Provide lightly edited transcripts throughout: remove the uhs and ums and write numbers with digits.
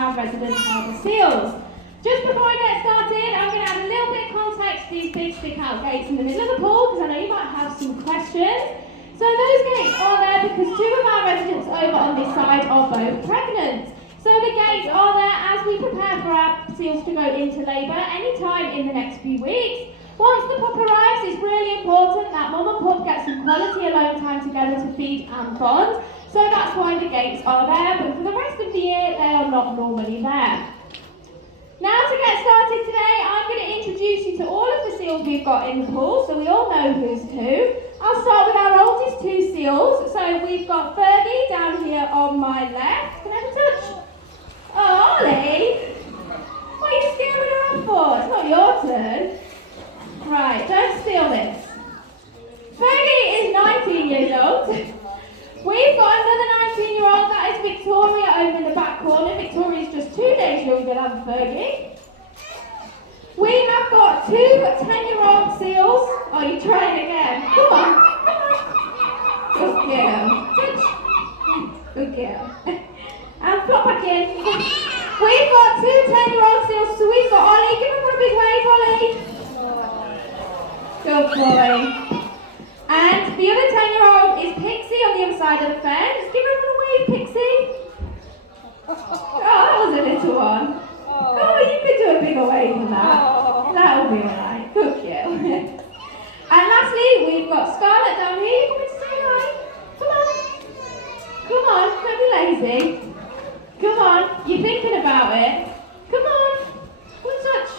our resident harbour seals. Just before I get started, I'm going to add a little bit of context to these big stick-out gates in the middle of the pool, because I know you might have some questions. So those gates are there because two of our residents over on this side are both pregnant. So the gates are there as we prepare for our seals to go into labour any time in the next few weeks. Once the pup arrives, it's really important that mum and pup get some quality alone time together to feed and bond. So that's why the gates are there, but for the rest of the year, they are not normally there. Now to get started today, I'm going to introduce you to all of the seals we've got in the pool, so we all know who's who. I'll start with our oldest two seals. So we've got Fergie down here on my left. Can I have a touch? Oh, Ollie! What are you scaring her off for? It's not your turn. Right, don't steal this. Fergie is 19 years old. We've got another 19-year-old, that is Victoria over in the back corner. Victoria's just 2 days younger than Fergie. We have got two 10-year-old seals. Oh, you're trying again. Come on. Good girl. Touch. Good girl. And flop back in. We've got two 10-year-old seals, so we've got Ollie. Give him a big wave, Ollie. Good boy. And the other 10-year-old is Pixie on the other side of the fence. Give her a wave, Pixie. Oh, that was a little one. Oh, you could do a bigger wave than that. That'll be alright. Good girl. And lastly, we've got Scarlett down here. You coming to say hi? Come on. Come on, don't be lazy. Come on, you're thinking about it. Come on. One touch.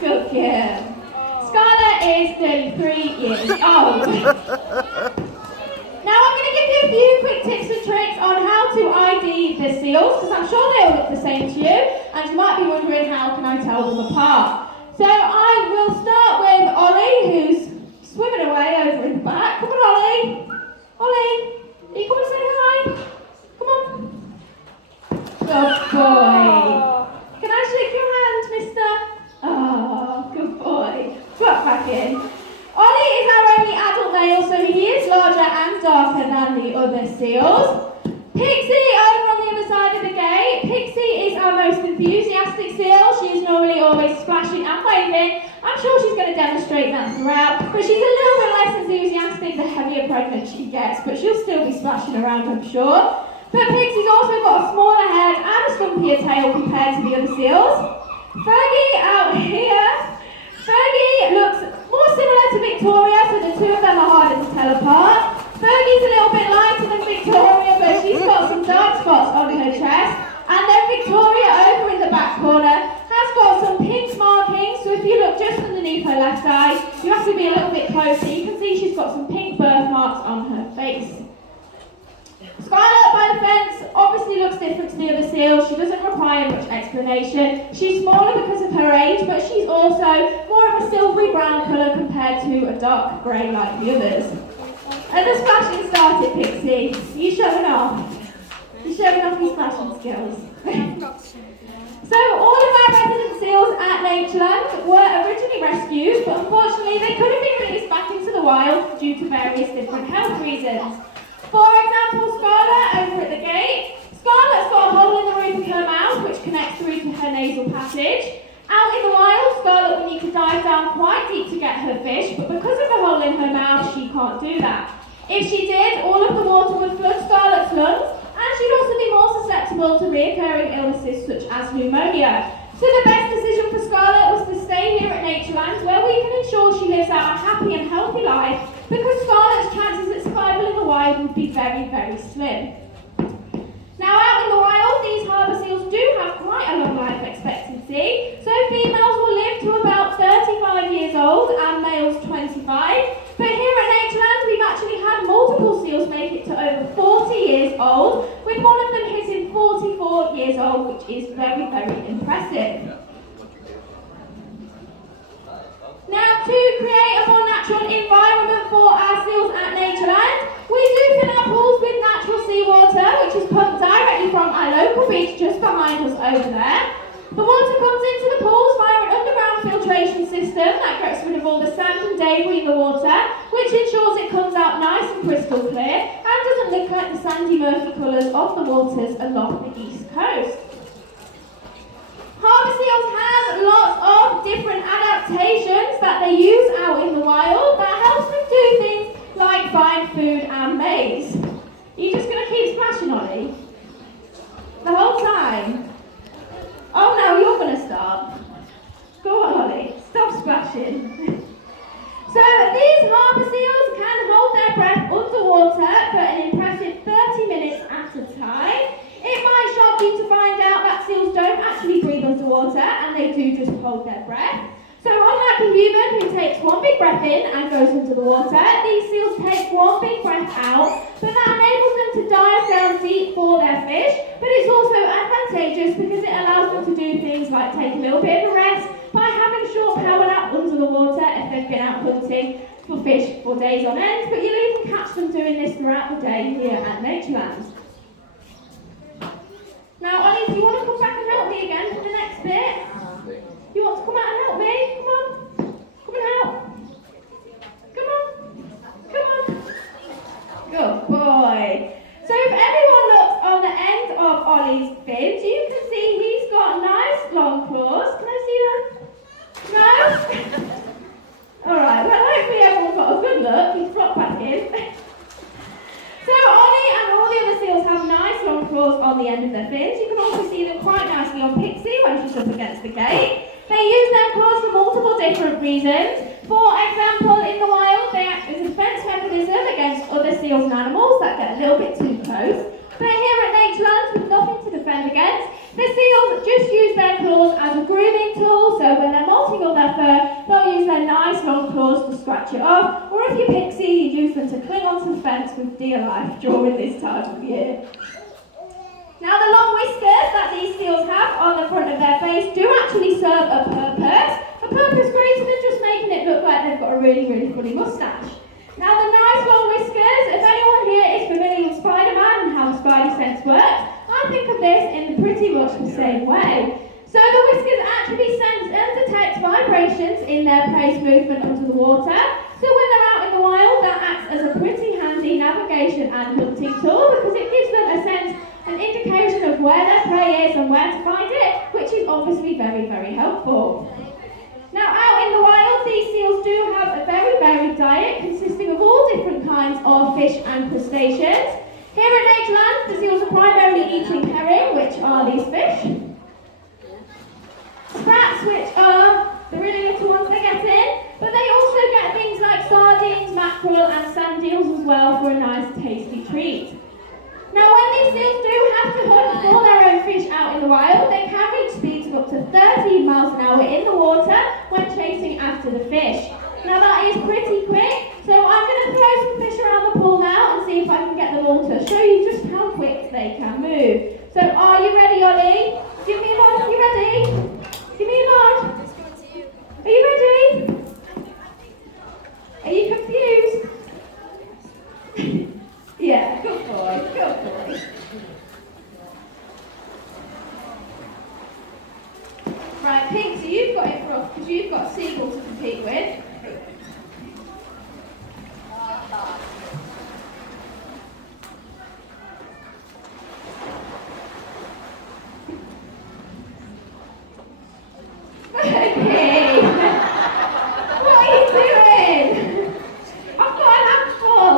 Good girl. Scarlett is 33 years old. Now I'm going to give you a few quick tips and tricks on how to ID the seals, because I'm sure they all look the same to you, and you might be wondering how can I tell them apart. So I will start with Ollie, who's swimming away over in the back. Come on, Ollie. Ollie, are you coming to say hi? Come on. Good boy. Can I shake your hand, mister? Oh, good boy. Drop back in. Ollie is our only adult male, so he is larger and darker than the other seals. Pixie over on the other side of the gate. Pixie is our most enthusiastic seal. She is normally always splashing and waving. I'm sure she's going to demonstrate that throughout, but she's a little bit less enthusiastic the heavier pregnant she gets, but she'll still be splashing around, I'm sure. But Pixie's also got a smaller head and a stumpier tail compared to the other seals. Fergie out here. Fergie looks more similar to Victoria, so the two of them are harder to tell apart. Fergie's a little bit lighter than Victoria, but she's got some dark spots on her chest. And then Victoria over in the back corner has got some pink markings, so if you look just underneath her left eye, you have to be a little bit closer. You can see she's got some pink birthmarks on her face. Scarlett by the fence obviously looks different to the other seals. She doesn't require much explanation. She's smaller because of her age, but she's also more of a silvery brown colour compared to a dark grey like the others. And the splashing started, Pixie. You're showing off. You're showing off your splashing skills. So all of our resident seals at Natureland were originally rescued, but unfortunately they couldn't be released back into the wild due to various different health reasons. For example, Scarlett over at the gate. Scarlett's got a hole in the roof of her mouth which connects through to her nasal passage. Out in the wild, Scarlett would need to dive down quite deep to get her fish, but because of the hole in her mouth, she can't do that. If she did, all of the water would flood Scarlett's lungs, and she'd also be more susceptible to recurring illnesses such as pneumonia. So the best decision for Scarlett was to stay here at Natureland, where we can ensure she lives out a happy and healthy life, because Scarlett's chances at survival in the wild would be very, very slim. Now out in the wild, these harbour seals do have quite a long life expectancy, so females will live to about 35 years old and males 25, but here at Natureland we've actually had multiple seals make it to over 40 years old, with one of them hitting 44 years old, which is very, very impressive. Now, to create a more natural environment for our seals at Natureland, we do fill our pools with natural seawater, which is pumped directly from our local beach just behind us over there. The water comes into the pools via an underground filtration system that gets rid of all the sand and debris in the water, which ensures it comes out nice and crystal clear and doesn't look like the sandy murky colours of the waters along the east coast. time. Oh no, you're going to start. Go on, Holly. Stop splashing. So these harbour seals can hold their breath underwater for an impressive 30 minutes at a time. It might shock you to find out that seals don't actually breathe underwater and they do just hold their breath. So unlike a human who takes one big breath in and goes under the water, these seals take one big breath out, but that enables them to dive down deep for their fish, but it's also advantageous because it allows them to do things like take a little bit of a rest by having a short power nap under the water if they've been out hunting for fish for days on end, but you'll even catch them doing this throughout the day here at Natureland. Now, Ollie, do you want to come back and help me again for the next bit? You want to come out and help me? Come on. Come and help. Come on. Come on. Good boy. So if everyone looks on the end of Ollie's fins, you can see he's got nice long claws. Can I see them? No? Alright, well hopefully everyone's got a good look. He's dropped back in. So Ollie and all the other seals have nice long claws on the end of their fins. You can also see them quite nicely on Pixie when she's up against the gate. They use their claws for multiple different reasons. For example, in the wild, they act as a defense mechanism against other seals and animals that get a little bit too close. But here at Natureland, with nothing to defend against, the seals just use their claws as a grooming tool, so when they're molting all their fur, they'll use their nice long claws to scratch it off, or if you're Pixie, you use them to cling onto the fence with dear life during this time of year. Now the long whiskers that these seals have on the front of their face do actually serve a purpose greater than just making it look like they've got a really, really funny moustache. Now the nice long whiskers, if anyone here is familiar with Spider-Man and how the Spidey sense works, I think of this in pretty much the same way. So the whiskers actually sense and detect vibrations in their prey's movement under the water, so when they're out in the wild, that acts as a pretty handy navigation and hunting tool because it gives them a sense, an indication of where their prey is and where to find it, which is obviously very, very helpful. Now out in the wild, these seals do have a very varied diet consisting of all different kinds of fish and crustaceans. Here at Natureland, the seals are primarily eating herring, which are these fish. Sprats, which are the really little ones they get in, but they also get things like sardines, mackerel and sand eels as well for a nice tasty treat. Now when these seals do have to hunt for their own fish out in the wild, they can reach speeds of up to 13 miles an hour in the water when chasing after the fish. Now that is pretty quick, so I'm going to throw some fish around the pool now and see if I can get them all to show you just how quick they can move. So are you ready, Ollie? Give me a nod, you ready? Give me a nod. Are you ready? Are you confused? Yeah, good boy, good boy. Right, Pink, so you've got it rough because you've got a seagull to compete with. Okay. What are you doing? I've got an apple.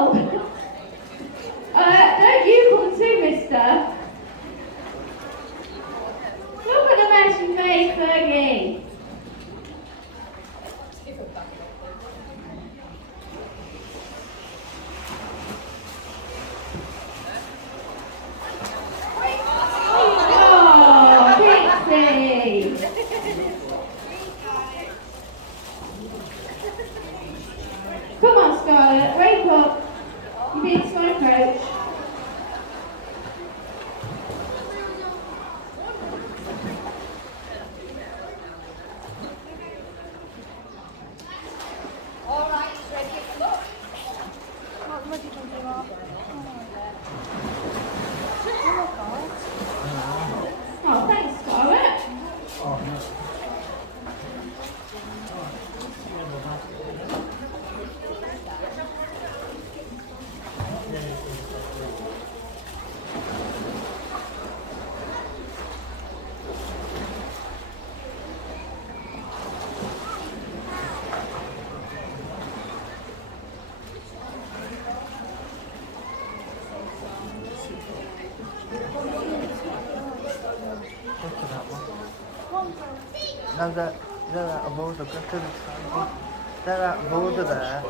Don't you come too, mister. Look at the mess you made, Fergie. Oh, Pixie. Come on, Scarlett, wake up. You're being so approach. There are about the custard. There are both there.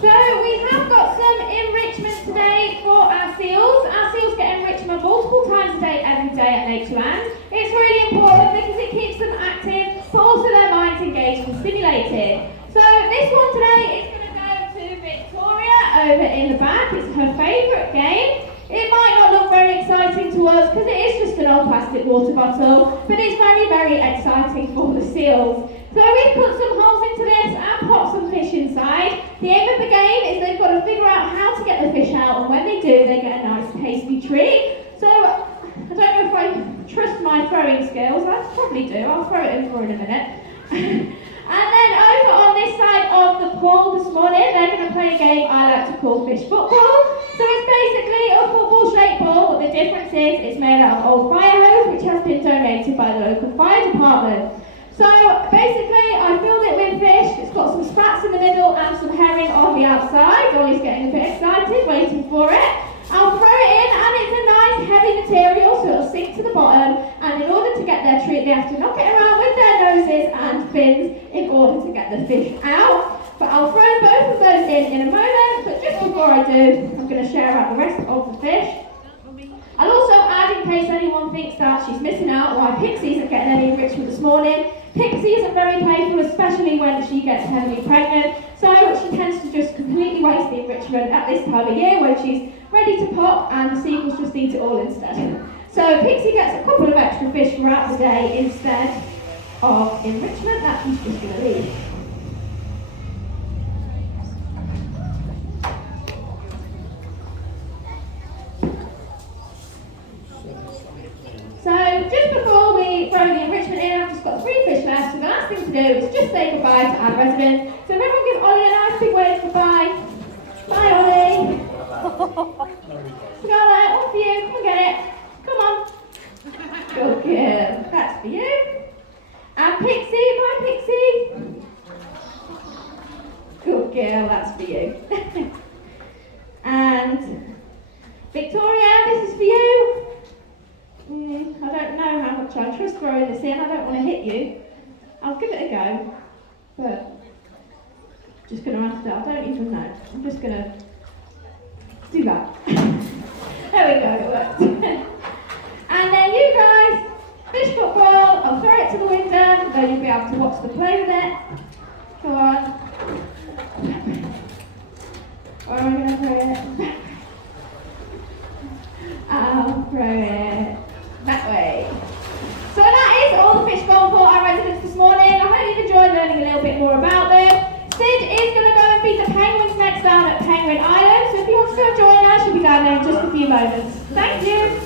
So we have got some enrichment today for our seals. Our seals get enrichment multiple times a day, every day at Natureland. It's really important because it keeps them active, but also their minds engaged and stimulated. So this one today is going to go to Victoria over in the back. It's her favourite game. It might not look very exciting to us because it is just an old plastic water bottle, but it's very, very exciting for the seals. So we've put some holes into this and popped some fish inside. The aim of the game is they've got to figure out how to get the fish out, and when they do, they get a nice tasty treat. So I don't know if I trust my throwing skills. I probably do. I'll throw it over in a minute. And then over on this side of the pool this morning, they're going to play a game I like to call fish football. So it's basically a football-shaped ball, but the difference is it's made out of old fire hose, which has been donated by the local fire department. So basically, I filled it with fish. It's got some spats in the middle and some herring on the outside. Dolly's getting a bit excited, waiting for it. I'll throw it in, and it's a nice heavy material, so it'll sink to the bottom. And in order to get their treat, they have to knock it around with their noses and fins in order to get the fish out. But I'll throw both of those in a moment. But just before I do, I'm going to share out the rest of the fish. I'll also add, in case anyone thinks that she's missing out, why Pixie isn't getting any enrichment this morning. Pixie isn't very playful, especially when she gets heavily pregnant, so she tends to just completely waste the enrichment at this time of year when she's ready to pop and the seagulls just eat it all instead. So Pixie gets a couple of extra fish throughout the day instead of enrichment that she's just going to leave. So just before we throw the enrichment in, I've just got 3 fish left, so the last thing to do is just say goodbye to our residents. So if everyone give Ollie a nice big wave goodbye. Bye Ollie. Scarlett, one for you, come and get it. Come on. Good girl, that's for you. And Pixie, bye Pixie. Good girl, that's for you. And Victoria, this is for you. I don't know how much I trust throwing this in. I don't want to hit you. I'll give it a go, but just going to have to. I don't even know. I'm just going to do that. There we go. It worked. And then you guys, fish football. I'll throw it to the window, so you'll be able to watch the play with it. Go on. Where am I going to throw it? I'll throw it that way. So that is all the fish gone for our residents this morning. I hope you've enjoyed learning a little bit more about them. Sid is going to go and feed the penguins next down at Penguin Island. So if you want to go join us, she'll be down there in just a few moments. Thank you.